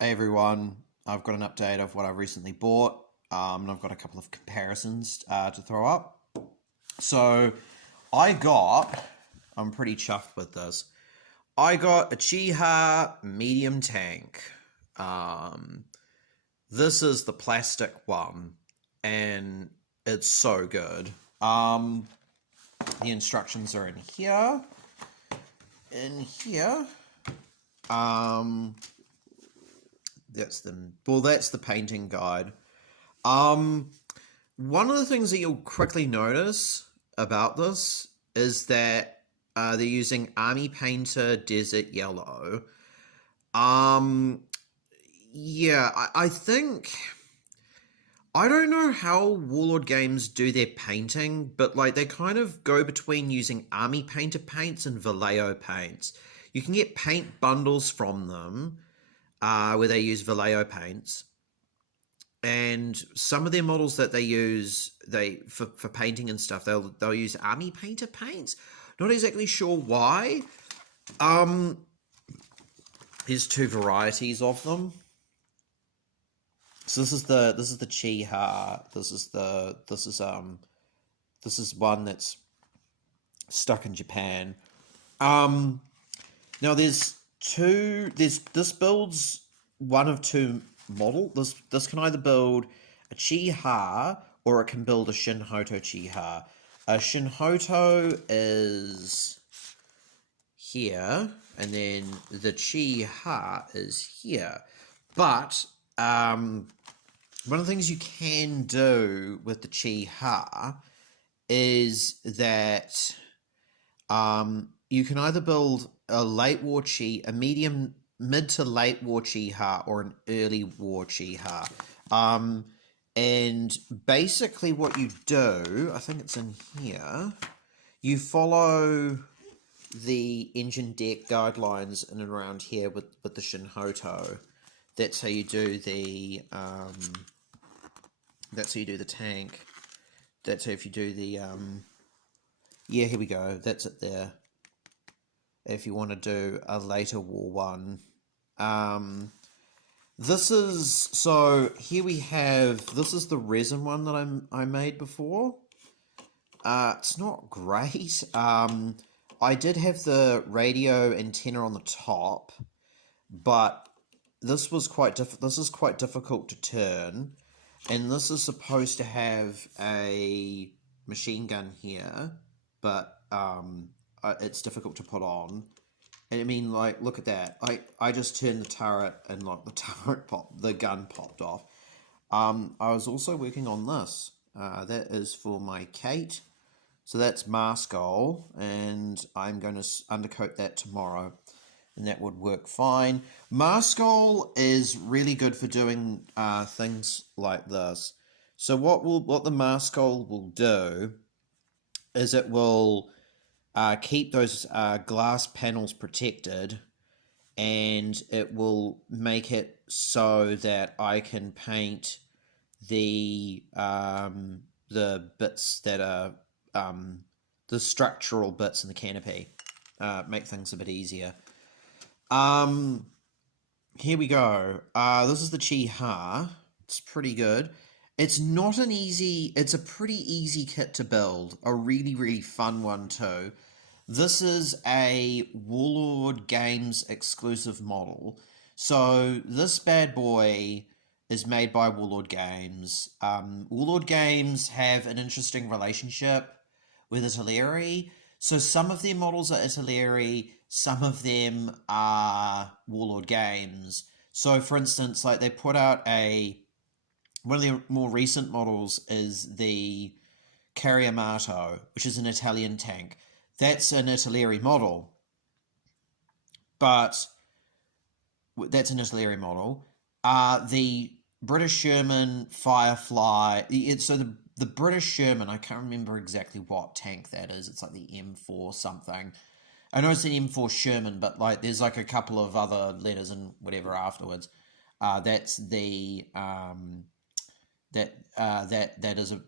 Hey everyone, I've got an update of what I've recently bought, and I've got a couple of comparisons to throw up. So, I got, I'm pretty chuffed with this. I got a Chiha medium tank. Um, this is the plastic one, and it's so good. The instructions are in here. In here. Um, that's the painting guide. Um, One of the things that you'll quickly notice about this is that they're using Army Painter Desert Yellow. Um, yeah, I think I don't know how Warlord Games do their painting, but like they kind of go between using Army Painter paints and Vallejo paints. You can get paint bundles from them where they use Vallejo paints, and some of their models that they use for painting and stuff they'll use Army Painter paints. Not exactly sure why. um there's two varieties of them. So this is the Chiha. This is one that's stuck in Japan. um Now there's this builds one of two model. This can either build a Chiha or it can build a Shinhoto Chiha. A Shinhoto is here, and then the Chiha is here. But one of the things you can do with the Chiha is that you can either build a mid to late war Chiha, or an early war Chiha. And basically what you do, I think it's in here, you follow the engine deck guidelines in and around here with the Shinhoto. That's how you do the tank. That's how if you do the yeah, here we go. That's it there. If you want to do a later war one. This is, so here we have, this is the resin one that I made before. It's not great. I did have the radio antenna on the top, but this was this is quite difficult to turn, and this is supposed to have a machine gun here, but it's difficult to put on. And I mean, like, look at that. I just turned the turret and like the gun popped off. I was also working on this. That is for my Kate. So that's Maskol, and I'm going to undercoat that tomorrow, and that would work fine. Maskol is really good for doing things like this. So what the Maskol will do is it will keep those glass panels protected, and it will make it so that I can paint the bits that are the structural bits in the canopy. Make things a bit easier. Here we go. This is the Chiha. It's pretty good. It's a pretty easy kit to build. A really, really fun one too. This is a Warlord Games exclusive model. So this bad boy is made by Warlord Games. Warlord Games have an interesting relationship with Italeri. So some of their models are Italeri, some of them are Warlord Games. So for instance, like they put out one of their more recent models is the Carriamato, which is an Italian tank. That's an Italeri model, but that's an Italeri model. The British Sherman Firefly. So the British Sherman, I can't remember exactly what tank that is. It's like the M4 something. I know it's an M4 Sherman, but like there's like a couple of other letters and whatever afterwards. That's the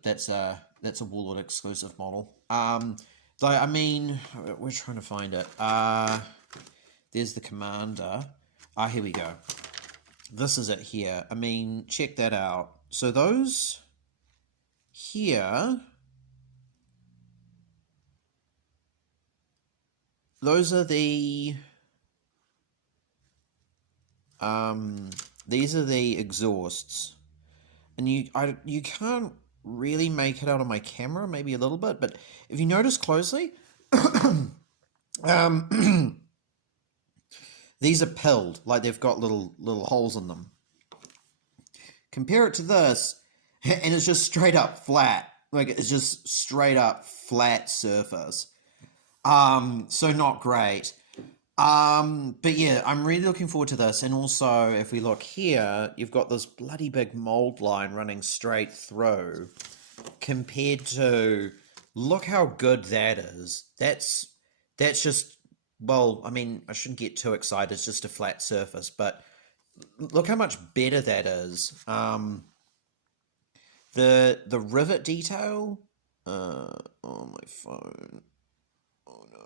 that's a Warlord exclusive model. I mean, we're trying to find it. There's the commander. Here we go. this is it here. I mean, check that out. So those here, those are um, these are the exhausts. And you can't really make it out on my camera, maybe a little bit, but if you notice closely, um, these are pilled, like they've got little holes in them. Compare it to this, and it's just straight up flat. Like it's just straight up flat surface. So not great. But yeah, I'm really looking forward to this. And also, if we look here, you've got this bloody big mold line running straight through, compared to, look how good that is. That's just, well, I mean, I shouldn't get too excited. It's just a flat surface, but look how much better that is. The rivet detail. On my phone. Oh no.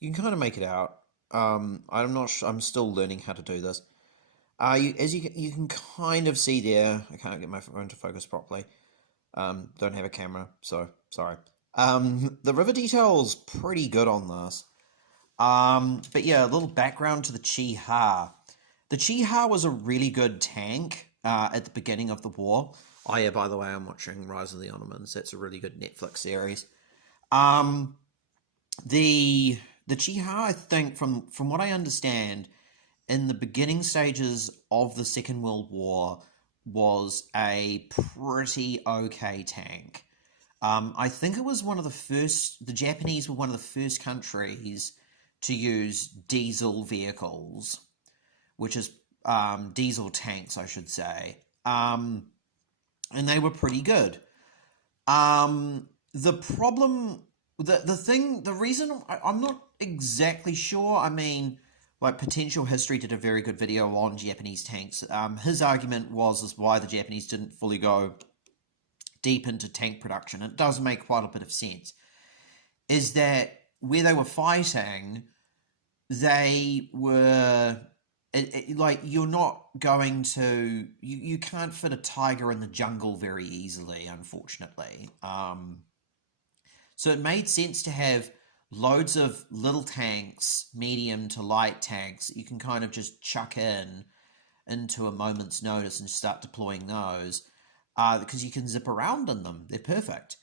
You can kind of make it out. I'm not sure. I'm still learning how to do this. You can kind of see there. I can't get my phone to focus properly. Don't have a camera, so sorry. The river detail's pretty good on this. But yeah, a little background to the Chi-Ha. The Chi-Ha was a really good tank at the beginning of the war. Oh yeah, by the way, I'm watching Rise of the Ottomans. That's a really good Netflix series. Um, the Chi-Ha, I think, from what I understand, in the beginning stages of the Second World War, was a pretty okay tank. I think it was one of the first. The Japanese were one of the first countries to use diesel vehicles, which is diesel tanks, I should say. And they were pretty good. The problem, the reason I'm not exactly sure. I mean, like Potential History did a very good video on Japanese tanks. His argument was as why the Japanese didn't fully go deep into tank production. It does make quite a bit of sense. Is that where they were fighting, they were like, you're not going to, you can't fit a tiger in the jungle very easily, unfortunately. So it made sense to have loads of little tanks, medium to light tanks, that you can kind of just chuck into a moment's notice and start deploying those, because you can zip around in them. They're perfect.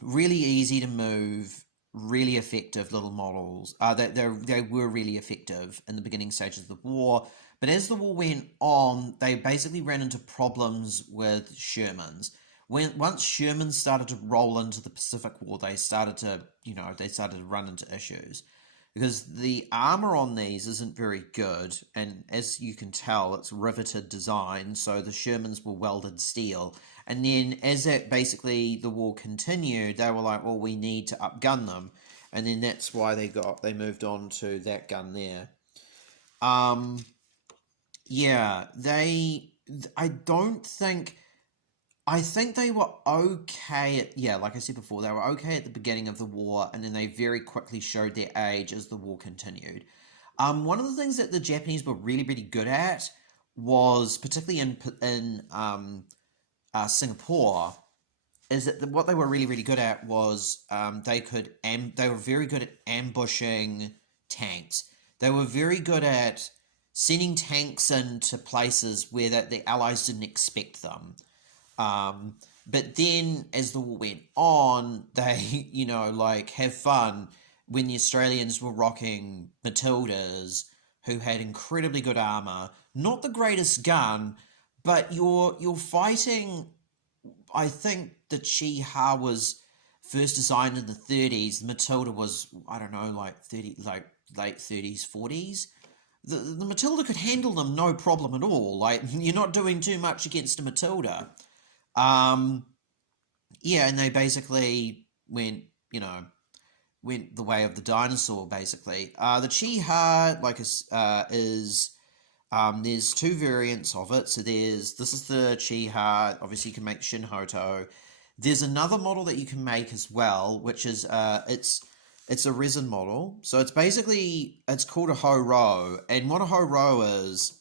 Really easy to move, really effective little models. They were really effective in the beginning stages of the war, but as the war went on, they basically ran into problems with Shermans. Once Shermans started to roll into the Pacific War, they started to run into issues, because the armor on these isn't very good, and as you can tell, it's riveted design, so the Shermans were welded steel. And then as the war continued, they were like, well, we need to upgun them. And then that's why they moved on to that gun there. Yeah, I think they were okay like I said before, they were okay at the beginning of the war, and then they very quickly showed their age as the war continued. One of the things that the Japanese were really, really good at was, particularly in Singapore, is that what they were really, really good at was they were very good at ambushing tanks. They were very good at sending tanks into places where the Allies didn't expect them. But then as the war went on, they, have fun when the Australians were rocking Matildas, who had incredibly good armor, not the greatest gun, but you're fighting. I think the Chi-Ha was first designed in the 30s. The Matilda was, I don't know, like late 30s, 40s. The Matilda could handle them no problem at all. Like, you're not doing too much against a Matilda. Yeah, and they basically went the way of the dinosaur, basically. The Chi-Ha, there's two variants of it. So this is the Chi-Ha. Obviously, you can make Shin Hoto. There's another model that you can make as well, which is, It's a resin model. So it's basically, it's called a Ho-Ro. And what a Ho-Ro is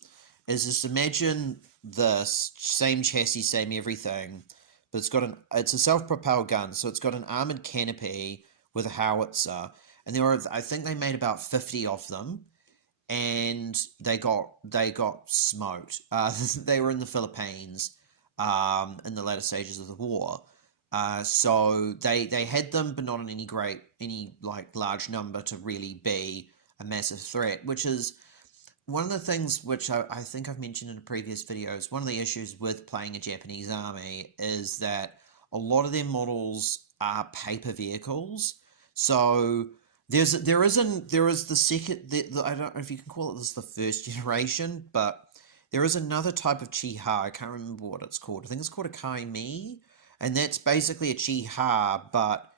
just imagine this, same chassis, same everything, but it's a self-propelled gun. So it's got an armored canopy with a howitzer. And I think they made about 50 of them. And they got smoked. They were in the Philippines in the latter stages of the war. So they had them, but not in any like large number to really be a massive threat. Which is one of the things which I think I've mentioned in previous videos. One of the issues with playing a Japanese army is that a lot of their models are paper vehicles. So there is the second, I don't know if you can call it this the first generation, but there is another type of Chiha. I can't remember what it's called. I think it's called a Kaimi, and that's basically a Chiha, but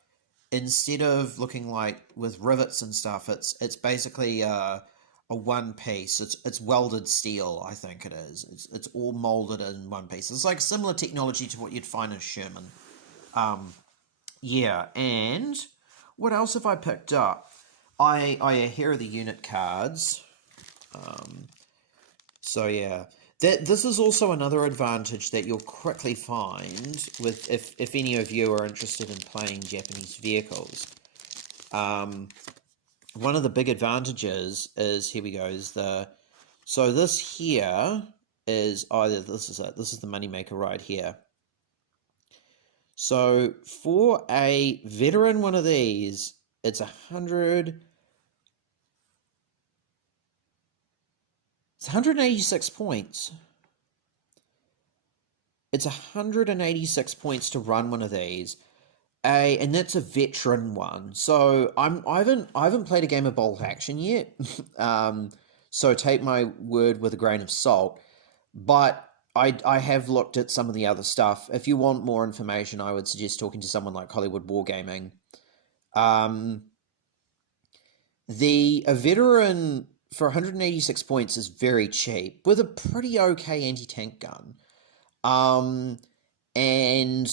instead of looking like with rivets and stuff, it's basically a one piece. It's welded steel, I think it is. It's all molded in one piece. It's like similar technology to what you'd find in Sherman. Yeah, and what else have I picked up? Here are the unit cards. So yeah, this is also another advantage that you'll quickly find with if any of you are interested in playing Japanese vehicles. One of the big advantages is, here we go, so this here is this is the moneymaker right here. So for a veteran one of these, it's 186 points. It's 186 points to run one of these. And that's a veteran one. So I haven't played a game of Bolt Action yet. So take my word with a grain of salt. But I have looked at some of the other stuff. If you want more information, I would suggest talking to someone like Hollywood Wargaming. A veteran for 186 points is very cheap with a pretty okay anti-tank gun. And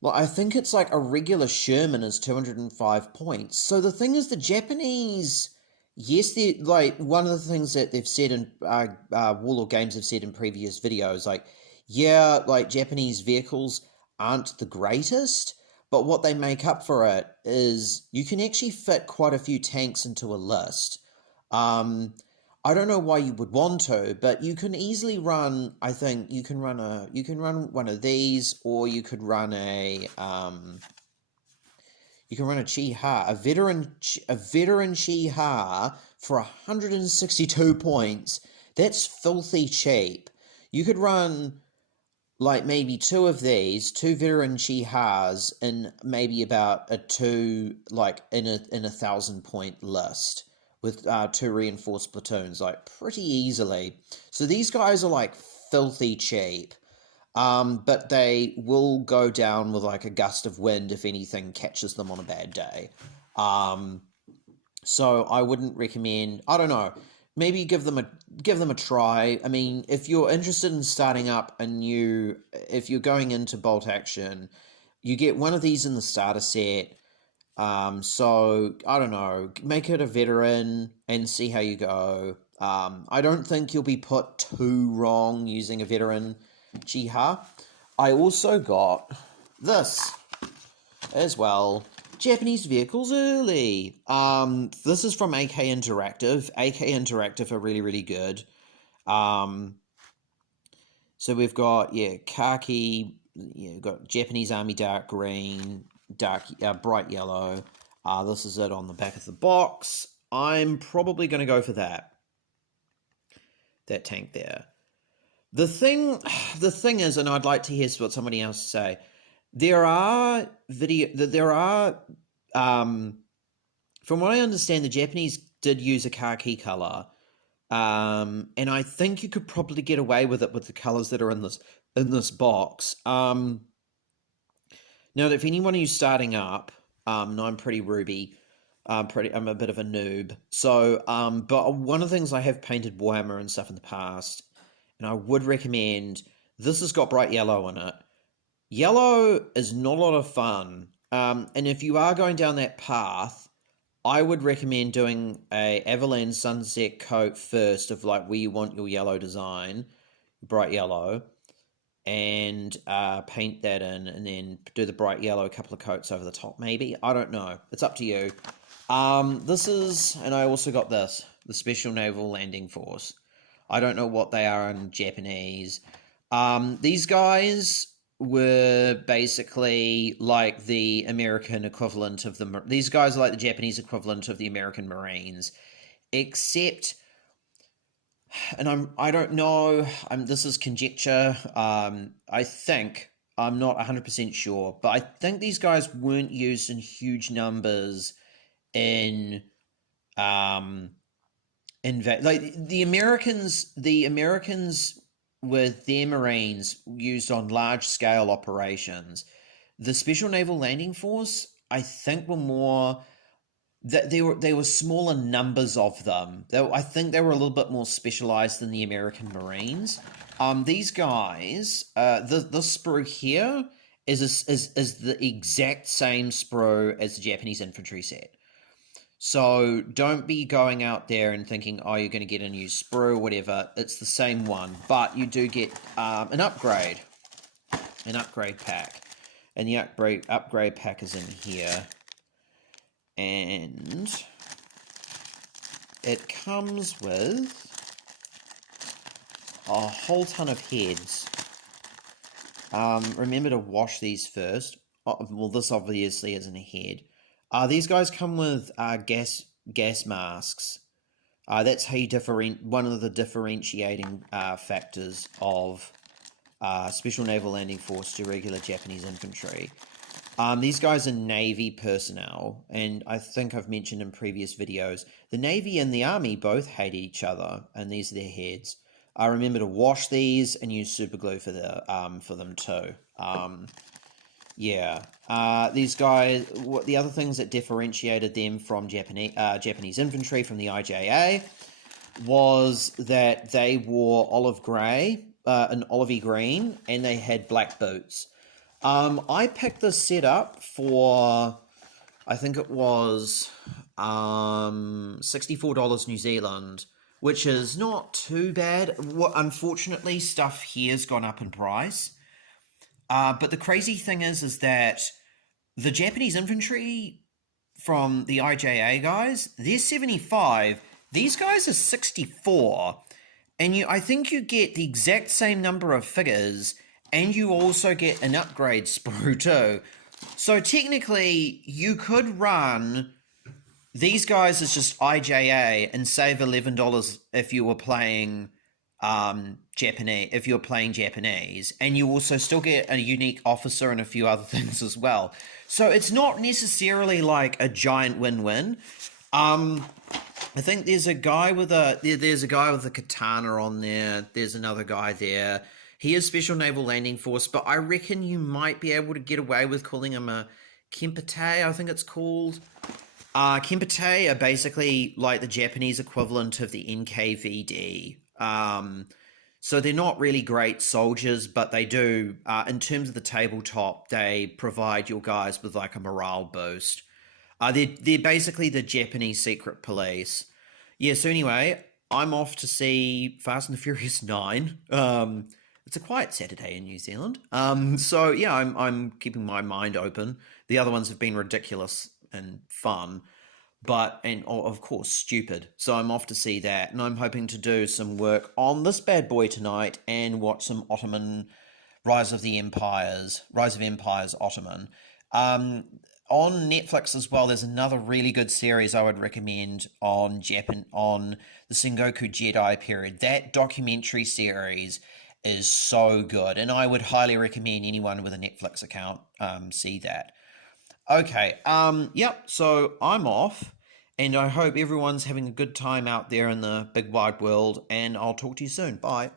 well, I think it's like a regular Sherman is 205 points. So the thing is, the Japanese, yes, they're like one of the things that they've said in Warlord Games have said in previous videos, like, yeah, like Japanese vehicles aren't the greatest, but what they make up for it is you can actually fit quite a few tanks into a list. I don't know why you would want to, but you can easily run, I think you can run one of these, or you could run a Chiha, a veteran Chiha for 162 points. That's filthy cheap. You could run like maybe two veteran Chihas in maybe about in a 1,000-point list with two reinforced platoons, like pretty easily. So these guys are like filthy cheap. But they will go down with like a gust of wind if anything catches them on a bad day. So I wouldn't recommend, I don't know, maybe give them a try. I mean, if you're interested in starting up if you're going into Bolt Action, you get one of these in the starter set. So I don't know, make it a veteran and see how you go. I don't think you'll be put too wrong using a veteran Chiha. I also got this as well. Japanese Vehicles Early. This is from AK Interactive. AK Interactive are really, really good. So we've got, khaki, we've got Japanese Army dark green, bright yellow. This is it on the back of the box. I'm probably going to go for that tank there. The thing is, and I'd like to hear what somebody else say. From what I understand, the Japanese did use a khaki color, and I think you could probably get away with it with the colors that are in this box. Now, if anyone who's starting up, no, I'm pretty Ruby. I'm a bit of a noob. So, but one of the things I have painted Warhammer and stuff in the past, and I would recommend, this has got bright yellow in it. Yellow is not a lot of fun And if you are going down that path, I would recommend doing a Everland Sunset coat first of like where you want your yellow design, bright yellow, and paint that in, and then do the bright yellow, a couple of coats over the top maybe. I don't know. It's up to you. This is, and I also got this, the Special Naval Landing Force. I don't know what they are in Japanese. These guys were basically like the American equivalent of the... These guys are like the Japanese equivalent of the American Marines, except... And I don't know, this is conjecture, I think, I'm not 100% sure, but I think these guys weren't used in huge numbers in like the Americans with their Marines used on large scale operations. The Special Naval Landing Force, I think, were more that they were smaller numbers of them. I think they were a little bit more specialized than the American Marines. These guys, this sprue here is the exact same sprue as the Japanese infantry set. So don't be going out there and thinking, oh, you're going to get a new sprue or whatever. It's the same one, but you do get an upgrade pack. And the upgrade pack is in here. And it comes with a whole ton of heads. Remember to wash these first. Oh, well, this obviously isn't a head. These guys come with gas masks. That's how you one of the differentiating factors of Special Naval Landing Force to regular Japanese infantry. These guys are Navy personnel, and I think I've mentioned in previous videos, the Navy and the Army both hate each other, and these are their heads. Remember to wash these and use super glue for them too. These guys, the other things that differentiated them from Japanese infantry from the IJA was that they wore olive grey, an olivey green, and they had black boots. I picked this set up for, I think it was $64 New Zealand, which is not too bad. Unfortunately, stuff here's gone up in price. But the crazy thing is that the Japanese infantry from the IJA guys, they're 75. These guys are 64. And I think you get the exact same number of figures, and you also get an upgrade sprue too. So technically, you could run these guys as just IJA and save $11 if you were playing Japanese, and you also still get a unique officer and a few other things as well. So it's not necessarily like a giant win-win. I think there's a guy with a katana on there. There's another guy there. He is Special Naval Landing Force, but I reckon you might be able to get away with calling him a Kempeitai, I think it's called. Kempeitai are basically like the Japanese equivalent of the NKVD. So they're not really great soldiers, but they do, in terms of the tabletop, they provide your guys with like a morale boost. They're basically the Japanese secret police. Yeah, so anyway, I'm off to see Fast and the Furious 9. It's a quiet Saturday in New Zealand. So yeah, I'm keeping my mind open. The other ones have been ridiculous and fun, and of course stupid. So I'm off to see that, and I'm hoping to do some work on this bad boy tonight and watch some Ottoman Rise of Empires Ottoman. On Netflix as well, there's another really good series I would recommend on the Sengoku Jedi period. That documentary series is so good, and I would highly recommend anyone with a Netflix account see that. Okay, so I'm off, and I hope everyone's having a good time out there in the big wide world, and I'll talk to you soon. Bye.